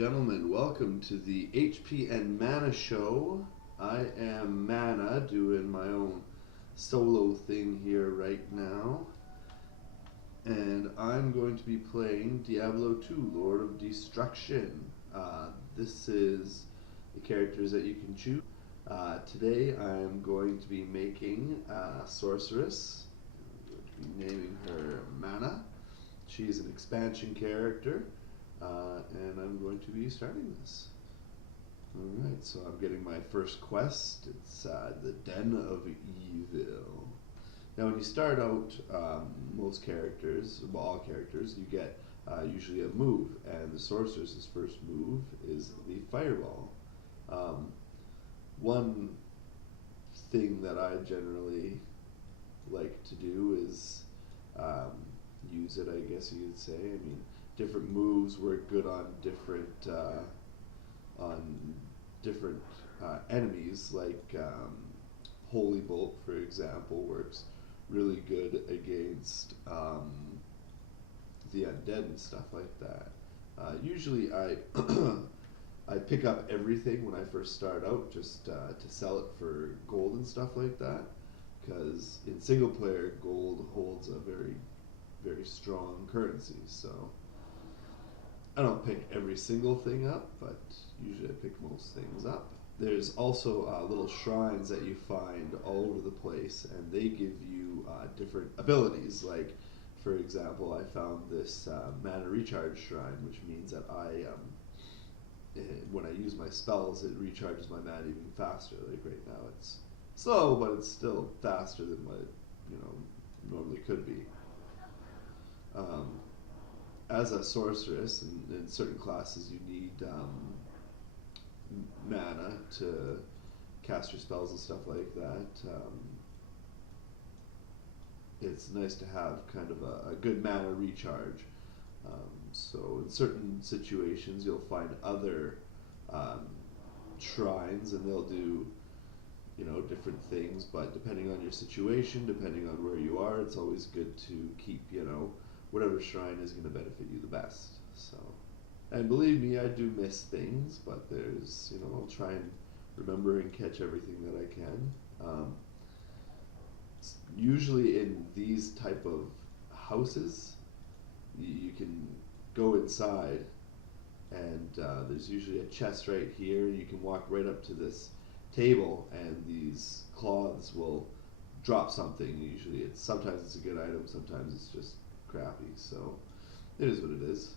gentlemen, welcome to the HP and Mana Show. I am Mana, doing my own solo thing here right now. And I'm going to be playing Diablo 2, Lord of Destruction. This is the characters that you can choose. Today I'm going to be making a sorceress. I'm going to be naming her Mana. She is an expansion character. And I'm going to be starting this. Alright, so I'm getting my first quest. It's the Den of Evil. Now when you start out, most characters, well, all characters, you get usually a move, and the sorceress's first move is the fireball. One thing that I generally like to do is use it, I guess you could say. I mean, different moves work good on different enemies. Like Holy Bolt, for example, works really good against the undead and stuff like that. Usually, I I pick up everything when I first start out, just to sell it for gold and stuff like that. Because in single player, gold holds a very strong currency. So I don't pick every single thing up, but usually I pick most things up. There's also little shrines that you find all over the place, and they give you different abilities. Like, for example, I found this mana recharge shrine, which means that when I use my spells, it recharges my mana even faster. Like right now, it's slow, but it's still faster than what it, normally could be. As a sorceress, in certain classes, you need mana to cast your spells and stuff like that. It's nice to have kind of a good mana recharge. So in certain situations, you'll find other shrines, and they'll do different things. But depending on your situation, depending on where you are, it's always good to keep whatever shrine is going to benefit you the best. So, and believe me, I do miss things, but there's, I'll try and remember and catch everything that I can. Usually in these type of houses, you can go inside, and there's usually a chest right here. You can walk right up to this table, and these cloths will drop something. Usually sometimes it's a good item, sometimes it's just crappy, so it is what it is.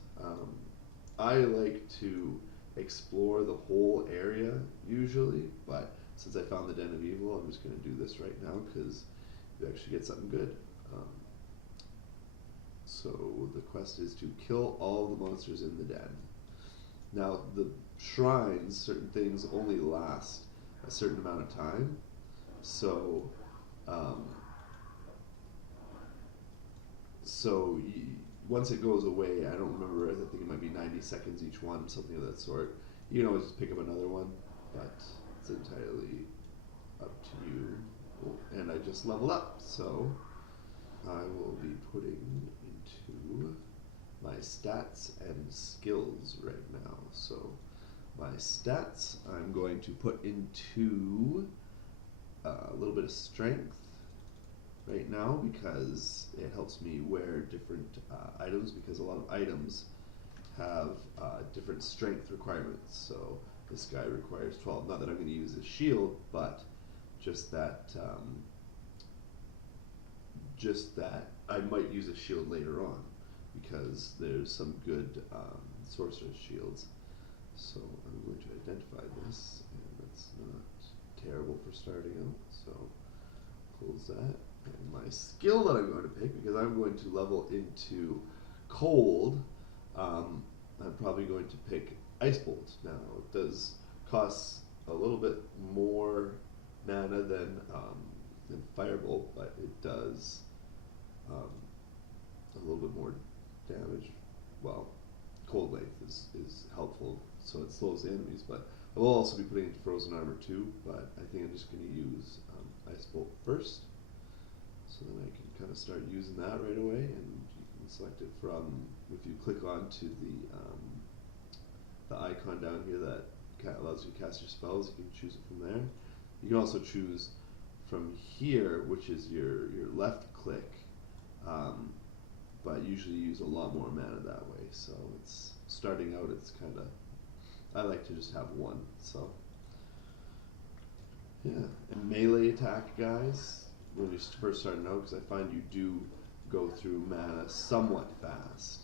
I like to explore the whole area usually, but since I found the Den of Evil, I'm just going to do this right now because you actually get something good. So the quest is to kill all the monsters in the den. Now the shrines, certain things only last a certain amount of time, so once it goes away, I don't remember, I think it might be 90 seconds each one, something of that sort. You can always just pick up another one, but it's entirely up to you. Oh, and I just leveled up, so I will be putting into my stats and skills right now. So my stats, I'm going to put into a little bit of strength right now because it helps me wear different items, because a lot of items have different strength requirements. So this guy requires 12. Not that I'm going to use his shield, but just that I might use a shield later on because there's some good sorcerer's shields. So I'm going to identify this, and that's not terrible for starting out. So close that. And my skill that I'm going to pick, because I'm going to level into cold, I'm probably going to pick Ice Bolt. Now it does cost a little bit more mana than Firebolt, but it does a little bit more damage. Well, cold length is helpful, so it slows the enemies, but I will also be putting it into Frozen Armor too, but I think I'm just going to use Ice Bolt first. So then I can kind of start using that right away, and you can select it from, if you click onto the the icon down here that allows you to cast your spells. You can choose it from there. You can also choose from here, which is your left click, but usually you use a lot more mana that way. So it's starting out. It's kind of, I like to just have one. So yeah, and melee attack guys when you're first starting out, because I find you do go through mana somewhat fast.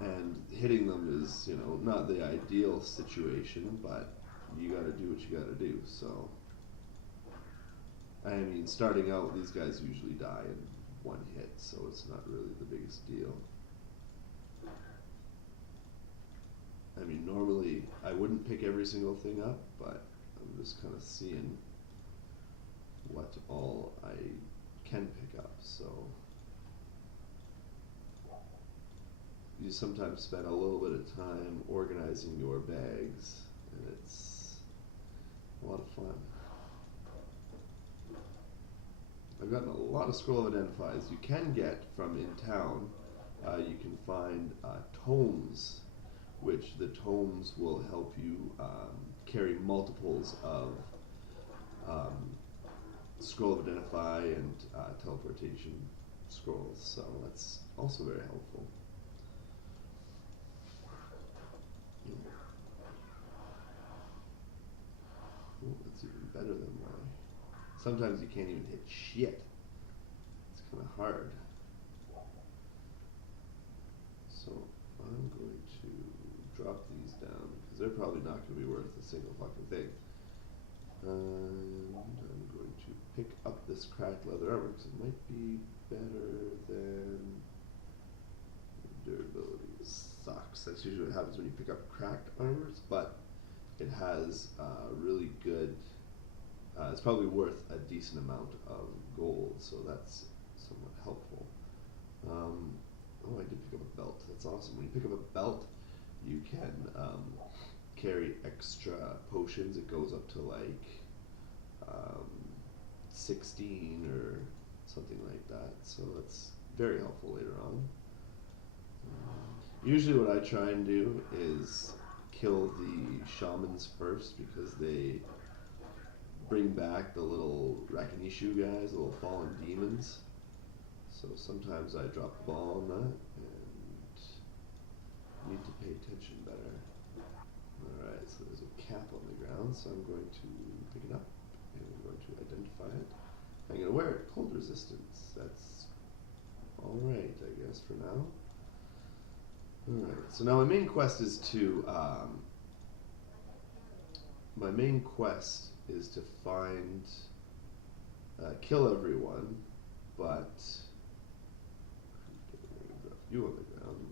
And hitting them is, not the ideal situation, but you gotta do what you gotta do, so. I mean, starting out, these guys usually die in one hit, so it's not really the biggest deal. I mean, normally, I wouldn't pick every single thing up, but I'm just kind of seeing what all I can pick up, so. You sometimes spend a little bit of time organizing your bags, and it's a lot of fun. I've gotten a lot of scroll of identifies. You can get from in town, you can find tomes, which the tomes will help you carry multiples of scroll of identify and teleportation scrolls, so that's also very helpful. Ooh, that's even better than mine. Sometimes you can't even hit shit. It's kind of hard. So I'm going to drop these down because they're probably not going to be worth a single fucking thing. And I'm going to pick up this cracked leather armor because it might be better than durability. Sucks. That's usually what happens when you pick up cracked armors, but it has really good, it's probably worth a decent amount of gold, so that's somewhat helpful. Oh, I did pick up a belt. That's awesome. When you pick up a belt, you can carry extra potions. It goes up to like 16 or something like that, so that's very helpful later on. Usually what I try and do is kill the shamans first because they bring back the little Rakinishu guys, the little fallen demons. So sometimes I drop the ball on that and need to pay attention better. Alright, so there's a cap on the ground, so I'm going to pick it up and I'm going to identify it. I'm going to wear it, cold resistance. That's alright, I guess, for now. Alright, so now my main quest is to find, kill everyone, but you on the ground.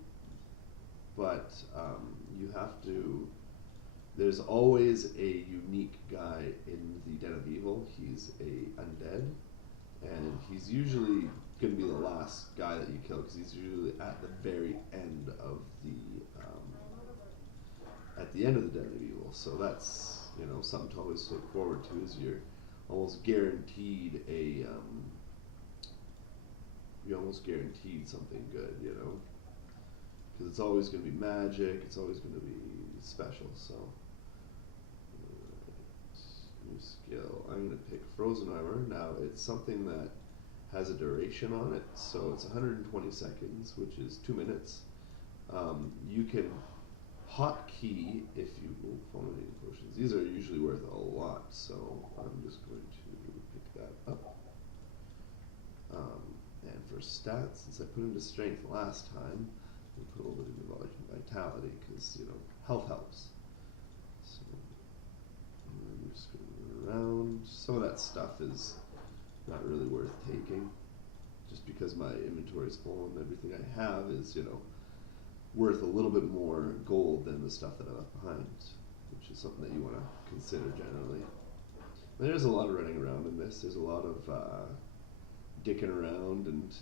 But you have to. There's always a unique guy in the Den of Evil. He's a undead, and he's usually going to be the last guy that you kill because he's usually at the very end of the Den of Evil. So that's something to always look forward to. Is you're almost guaranteed something good, because it's always going to be magic. It's always going to be special. So new skill. I'm going to pick Frozen Armor. Now it's something that has a duration on it, so it's 120 seconds, which is 2 minutes. You can hotkey if you move fulminating potions. These are usually worth a lot, so I'm just going to pick that up. And for stats, since I put into strength last time, we put a little bit into vitality because health helps. So I'm just going around. Some of that stuff is not really worth taking, just because my inventory is full and everything I have is worth a little bit more gold than the stuff that I left behind, which is something that you want to consider generally. There's a lot of running around in this. There's a lot of dicking around and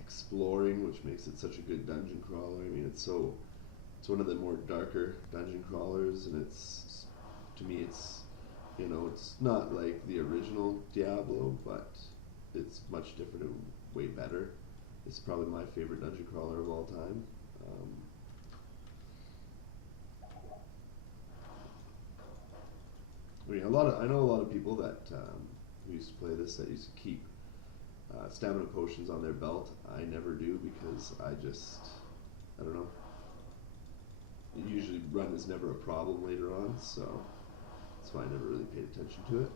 exploring, which makes it such a good dungeon crawler. I mean, it's one of the more darker dungeon crawlers, and to me it's it's not like the original Diablo, but it's much different and way better. It's probably my favorite dungeon crawler of all time. I mean, I know a lot of people that who used to play this that used to keep stamina potions on their belt. I never do because I don't know. Usually run is never a problem later on, so that's why I never really paid attention to it.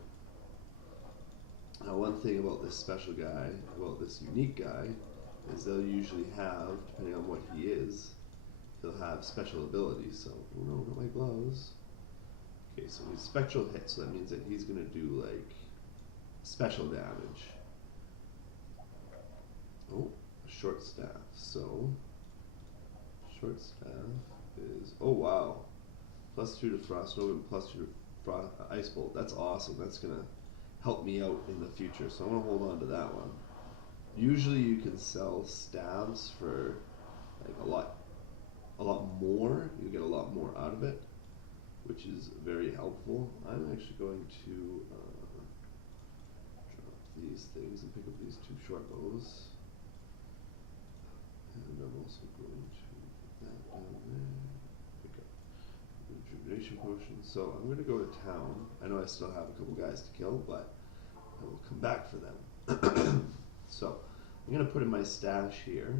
Now, one thing about this special guy, well, this unique guy, is they'll usually have, depending on what he is, he'll have special abilities. So, oh no, not my gloves. Okay, so he's spectral hit, so that means that he's gonna do like special damage. Oh, a short staff. So, short staff is, oh wow, +2 to frost nova and +2 to ice bolt. That's awesome. That's gonna help me out in the future. So I'm gonna hold on to that one. Usually you can sell staves for like a lot more. You get a lot more out of it, which is very helpful. I'm actually going to drop these things and pick up these 2 short bows. And I'm also going to put that down there. Pick up rejuvenation potion. So I'm going to go to town. I know I still have a couple guys to kill, but I will come back for them. So I'm going to put in my stash here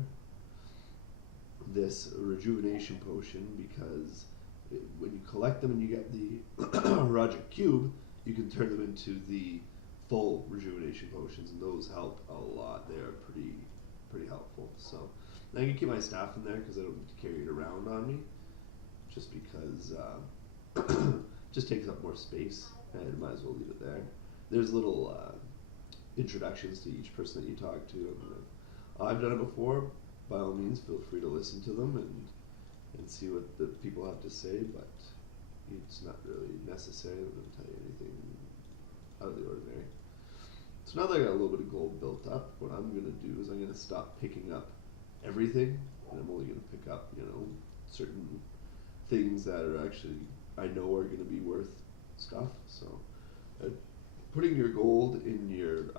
this rejuvenation potion, because when you collect them and you get the Rogic Cube, you can turn them into the full rejuvenation potions, and those help a lot. They are pretty helpful. So I can keep my staff in there because I don't need to carry it around on me, just because just takes up more space, and I might as well leave it there. There's little introductions to each person that you talk to. I've done it before. By all means, feel free to listen to them and see what the people have to say, but it's not really necessary. I'm going to tell you anything out of the ordinary. So now that I got a little bit of gold built up, what I'm going to do is I'm going to stop picking up everything, and I'm only going to pick up, certain things that are actually, I know are going to be worth stuff. So putting your gold in your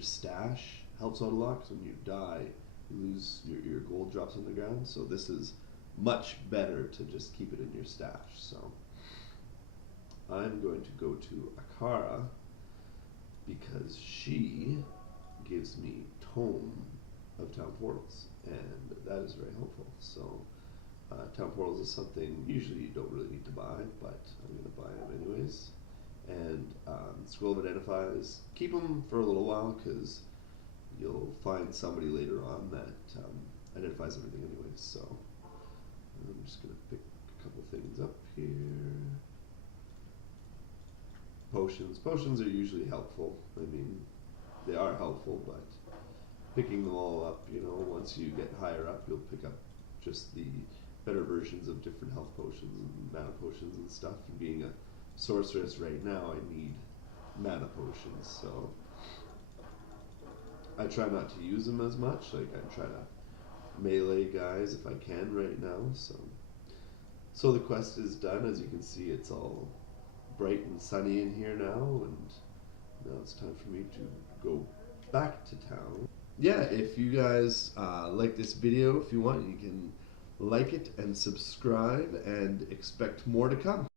stash helps out a lot, because when you die, you lose your gold drops on the ground. So this is much better to just keep it in your stash. So I'm going to go to Akara, because she gives me Tome of Town Portals, and that is very helpful. So Town Portals is something usually you don't really need to buy, but I'm going to buy them anyways. And Scroll of Identify is keep them for a little while, because you'll find somebody later on that identifies everything anyways. So I'm just going to pick a couple things up here. Potions. Potions are usually helpful. I mean, they are helpful, but picking them all up, once you get higher up, you'll pick up just the better versions of different health potions and mana potions and stuff. And being a sorceress right now, I need mana potions, so I try not to use them as much. Like, I try to melee guys if I can right now. So the quest is done. As you can see, it's all bright and sunny in here now, and now it's time for me to go back to town. Yeah, if you guys like this video, if you want, you can like it and subscribe and expect more to come.